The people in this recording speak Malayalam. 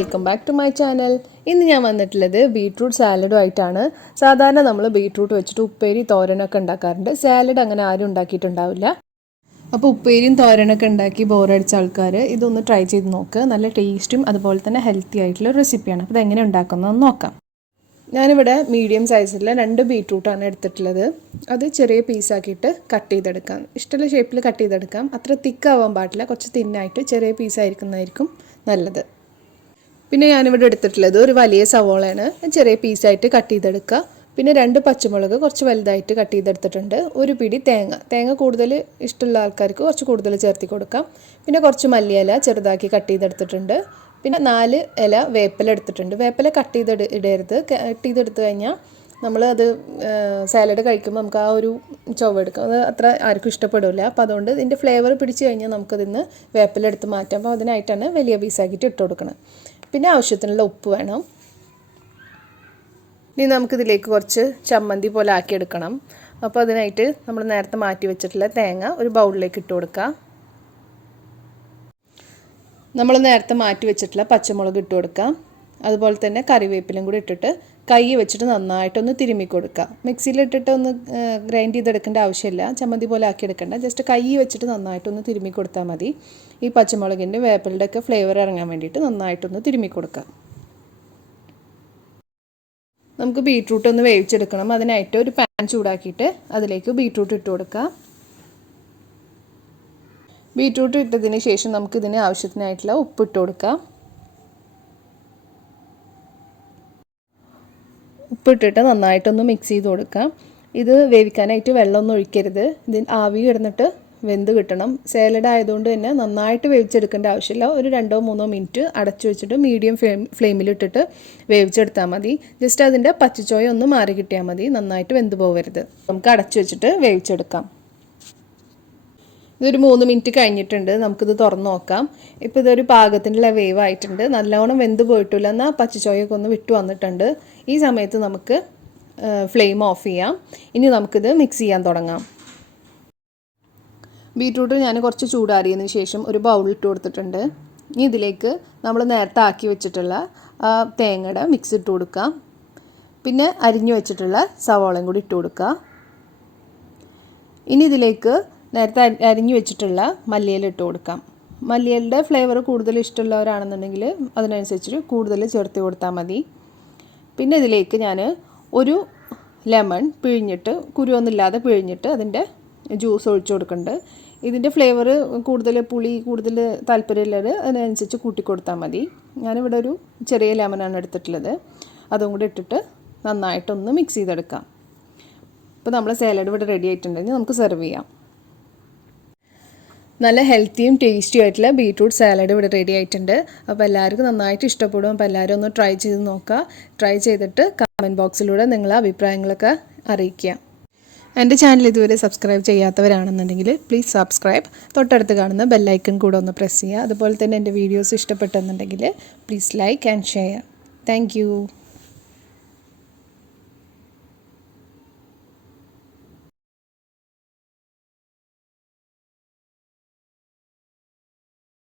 Welcome back to my channel. ഇന്ന് ഞാൻ വന്നിട്ടുള്ളത് ബീട്രൂട്ട് സാലഡുമായിട്ടാണ്. സാധാരണ നമ്മൾ ബീട്രൂട്ട് വെച്ചിട്ട് ഉപ്പേരി തോരനൊക്കെ ഉണ്ടാക്കാറുണ്ട്. സാലഡ് അങ്ങനെ ആരും ഉണ്ടാക്കിയിട്ടുണ്ടാവില്ല. അപ്പോൾ ഉപ്പേരിയും തോരനൊക്കെ ഉണ്ടാക്കി ബോറടിച്ച ആൾക്കാർ ഇതൊന്ന് ട്രൈ ചെയ്ത് നോക്കുക. നല്ല ടേസ്റ്റും അതുപോലെ തന്നെ ഹെൽത്തി ആയിട്ടുള്ള റെസിപ്പിയാണ്. അപ്പോൾ ഇതെങ്ങനെ ഉണ്ടാക്കുന്നതെന്ന് നോക്കാം. ഞാനിവിടെ മീഡിയം സൈസിലുള്ള 2 ബീട്രൂട്ടാണ് എടുത്തിട്ടുള്ളത്. അത് ചെറിയ പീസാക്കിയിട്ട് കട്ട് ചെയ്തെടുക്കാം. ഇഷ്ടമുള്ള ഷേപ്പിൽ കട്ട് ചെയ്തെടുക്കാം. അത്ര തിക്കാവാൻ പാടില്ല, കുറച്ച് തിന്നായിട്ട് ചെറിയ പീസായിരിക്കുന്നതായിരിക്കും നല്ലത്. പിന്നെ ഞാനിവിടെ എടുത്തിട്ടുള്ളത് ഒരു വലിയ സവോളയാണ്, ചെറിയ പീസായിട്ട് കട്ട് ചെയ്തെടുക്കുക. പിന്നെ 2 പച്ചമുളക് കുറച്ച് വലുതായിട്ട് കട്ട് ചെയ്തെടുത്തിട്ടുണ്ട്. ഒരു പിടി തേങ്ങ കൂടുതൽ ഇഷ്ടമുള്ള ആൾക്കാർക്ക് കുറച്ച് കൂടുതൽ ചേർത്തി കൊടുക്കാം. പിന്നെ കുറച്ച് മല്ലിയില ചെറുതാക്കി കട്ട് ചെയ്തെടുത്തിട്ടുണ്ട്. പിന്നെ 4 ഇല വേപ്പില എടുത്തിട്ടുണ്ട്. വേപ്പില കട്ട് ചെയ്തിടരുത്. കട്ട് ചെയ്തെടുത്ത് കഴിഞ്ഞാൽ നമ്മളത് സാലഡ് കഴിക്കുമ്പോൾ നമുക്ക് ആ ഒരു ചുവ എടുക്കും, അത് അത്ര ആർക്കും ഇഷ്ടപ്പെടില്ല. അപ്പോൾ അതുകൊണ്ട് ഇതിൻ്റെ ഫ്ലേവർ പിടിച്ച് കഴിഞ്ഞാൽ നമുക്കതിന്ന് വേപ്പില എടുത്ത് മാറ്റാം. അപ്പോൾ അതിനായിട്ടാണ് വലിയ പീസാക്കിയിട്ട് ഇട്ട് കൊടുക്കുന്നത്. പിന്നെ ആവശ്യത്തിനുള്ള ഉപ്പ് വേണം. ഇനി നമുക്കിതിലേക്ക് കുറച്ച് ചമ്മന്തി പോലെ ആക്കിയെടുക്കണം. അപ്പോൾ അതിനായിട്ട് നമ്മൾ നേരത്തെ മാറ്റി വെച്ചിട്ടുള്ള തേങ്ങ ഒരു ബൗളിലേക്ക് ഇട്ട് കൊടുക്കുക. നമ്മൾ നേരത്തെ മാറ്റി വെച്ചിട്ടുള്ള പച്ചമുളക് ഇട്ട് കൊടുക്കുക. അതുപോലെ തന്നെ കറിവേപ്പിലും കൂടി ഇട്ടിട്ട് കൈ വെച്ചിട്ട് നന്നായിട്ടൊന്ന് തിരുമ്മി കൊടുക്കുക. മിക്സിയിലിട്ടിട്ട് ഒന്ന് ഗ്രൈൻഡ് ചെയ്തെടുക്കേണ്ട ആവശ്യമില്ല, ചമ്മന്തി പോലെ ആക്കിയെടുക്കേണ്ട. ജസ്റ്റ് കൈ വെച്ചിട്ട് നന്നായിട്ടൊന്ന് തിരുമ്മി കൊടുത്താൽ മതി. ഈ പച്ചമുളകിൻ്റെ വേപ്പിലിൻ്റെ ഒക്കെ ഫ്ലേവർ ഇറങ്ങാൻ വേണ്ടിയിട്ട് നന്നായിട്ടൊന്ന് തിരുമ്മി കൊടുക്കുക. നമുക്ക് ബീട്രൂട്ട് ഒന്ന് വേവിച്ചെടുക്കണം. അതിനായിട്ട് ഒരു പാൻ ചൂടാക്കിയിട്ട് അതിലേക്ക് ബീട്രൂട്ട് ഇട്ട് കൊടുക്കുക. ബീട്രൂട്ട് ഇട്ടതിന് ശേഷം നമുക്കിതിന് ആവശ്യത്തിനായിട്ടുള്ള ഉപ്പ് ഇട്ട് കൊടുക്കാം. ഉപ്പിട്ടിട്ട് നന്നായിട്ടൊന്ന് മിക്സ് ചെയ്ത് കൊടുക്കാം. ഇത് വേവിക്കാനായിട്ട് വെള്ളമൊന്നും ഒഴിക്കരുത്. ഇതിന് ആവി കിടന്നിട്ട് വെന്ത് കിട്ടണം. സാലഡ് ആയതുകൊണ്ട് തന്നെ നന്നായിട്ട് വേവിച്ചെടുക്കേണ്ട ആവശ്യമില്ല. ഒരു 2-3 മിനിറ്റ് അടച്ചു വെച്ചിട്ട് മീഡിയം ഫ്ലെയിമിലിട്ടിട്ട് വേവിച്ചെടുത്താൽ മതി. ജസ്റ്റ് അതിൻ്റെ പച്ചച്ചോയ ഒന്ന് മാറി കിട്ടിയാൽ മതി, നന്നായിട്ട് വെന്ത് പോകരുത്. നമുക്ക് അടച്ചു വെച്ചിട്ട് വേവിച്ചെടുക്കാം. ഇതൊരു 3 മിനിറ്റ് കഴിഞ്ഞിട്ടുണ്ട്. നമുക്കിത് തുറന്ന് നോക്കാം. ഇപ്പോൾ ഇതൊരു പാകത്തിനുള്ള വേവ് ആയിട്ടുണ്ട്. നല്ലോണം വെന്ത് പോയിട്ടില്ല, എന്നാൽ പച്ചച്ചോയൊക്കെ ഒന്ന് വിട്ടു വന്നിട്ടുണ്ട്. ഈ സമയത്ത് നമുക്ക് ഫ്ലെയിം ഓഫ് ചെയ്യാം. ഇനി നമുക്കിത് മിക്സ് ചെയ്യാൻ തുടങ്ങാം. ബീട്രൂട്ട് ഞാൻ കുറച്ച് ചൂടാറിയതിന് ശേഷം ഒരു ബൗളിൽ ഇട്ട് കൊടുത്തിട്ടുണ്ട്. ഇനി ഇതിലേക്ക് നമ്മൾ നേരത്തെ ആക്കി വെച്ചിട്ടുള്ള തേങ്ങയുടെ മിക്സ് ഇട്ട് കൊടുക്കാം. പിന്നെ അരിഞ്ഞു വെച്ചിട്ടുള്ള സവാളയും കൂടി ഇട്ട് കൊടുക്കുക. ഇനി ഇതിലേക്ക് നേരത്തെ അരിഞ്ഞു വെച്ചിട്ടുള്ള മല്ലിയില ഇട്ട് കൊടുക്കാം. മല്ലിയിലയുടെ ഫ്ലേവർ കൂടുതൽ ഇഷ്ടമുള്ളവരാണെന്നുണ്ടെങ്കിൽ അതിനനുസരിച്ച് കൂടുതൽ ചേർത്ത് കൊടുത്താൽ മതി. പിന്നെ ഇതിലേക്ക് ഞാൻ ഒരു ലെമൺ പിഴിഞ്ഞിട്ട്, കുരുവൊന്നുമില്ലാതെ പിഴിഞ്ഞിട്ട് അതിൻ്റെ ജ്യൂസ് ഒഴിച്ചു കൊടുക്കുന്നുണ്ട്. ഇതിൻ്റെ ഫ്ലേവർ കൂടുതൽ പുളി കൂടുതൽ താല്പര്യമുള്ളത് അതിനനുസരിച്ച് കൂട്ടി കൊടുത്താൽ മതി. ഞാനിവിടെ ഒരു ചെറിയ ലെമണാണ് എടുത്തിട്ടുള്ളത്. അതും കൂടി ഇട്ടിട്ട് നന്നായിട്ടൊന്ന് മിക്സ് ചെയ്തെടുക്കാം. ഇപ്പോൾ നമ്മൾ സാലഡ് ഇവിടെ റെഡി ആയിട്ടുണ്ടെങ്കിൽ നമുക്ക് സെർവ് ചെയ്യാം. നല്ല ഹെൽത്തിയും ടേസ്റ്റിയും ആയിട്ടുള്ള ബീട്രൂട്ട് സാലഡ് ഇവിടെ റെഡി ആയിട്ടുണ്ട്. അപ്പോൾ എല്ലാവർക്കും നന്നായിട്ട് ഇഷ്ടപ്പെടും. അപ്പോൾ എല്ലാവരും ഒന്ന് ട്രൈ ചെയ്ത് നോക്കുക. ട്രൈ ചെയ്തിട്ട് കമൻറ്റ് ബോക്സിലൂടെ നിങ്ങളെ അഭിപ്രായങ്ങളൊക്കെ അറിയിക്കുക. എൻ്റെ ചാനൽ ഇതുവരെ സബ്സ്ക്രൈബ് ചെയ്യാത്തവരാണെന്നുണ്ടെങ്കിൽ പ്ലീസ് സബ്സ്ക്രൈബ്. തൊട്ടടുത്ത് കാണുന്ന ബെല്ലൈക്കൺ കൂടെ ഒന്ന് പ്രസ് ചെയ്യുക. അതുപോലെ തന്നെ എൻ്റെ വീഡിയോസ് ഇഷ്ടപ്പെട്ടെന്നുണ്ടെങ്കിൽ please like and share. Thank